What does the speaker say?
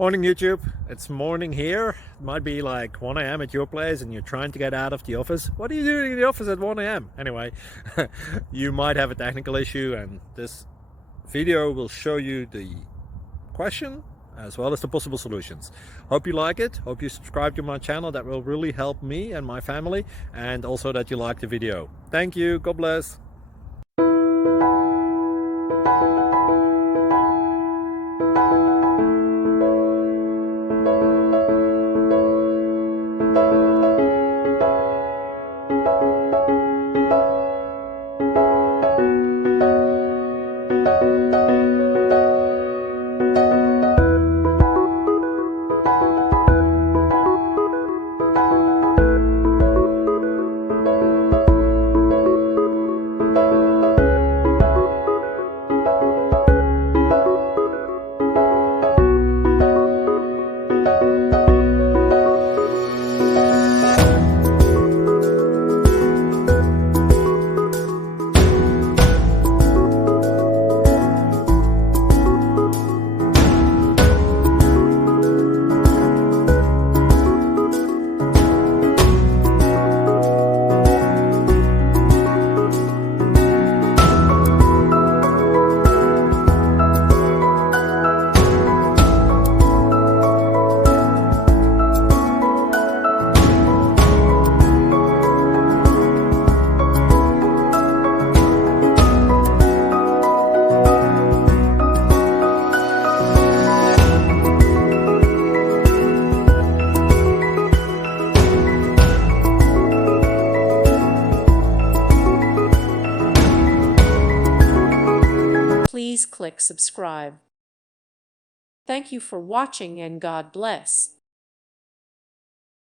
Morning YouTube, it's morning here. It might be like 1 a.m. at your place and you're trying to get out of the office. What are you doing in the office at 1 a.m.? Anyway, you might have a technical issue and this video will show you the question as well as the possible solutions. Hope you like it, hope you subscribe to my channel. That will really help me and my family, and also that you like the video. Thank you, God bless. Please click subscribe. Thank you for watching and God bless.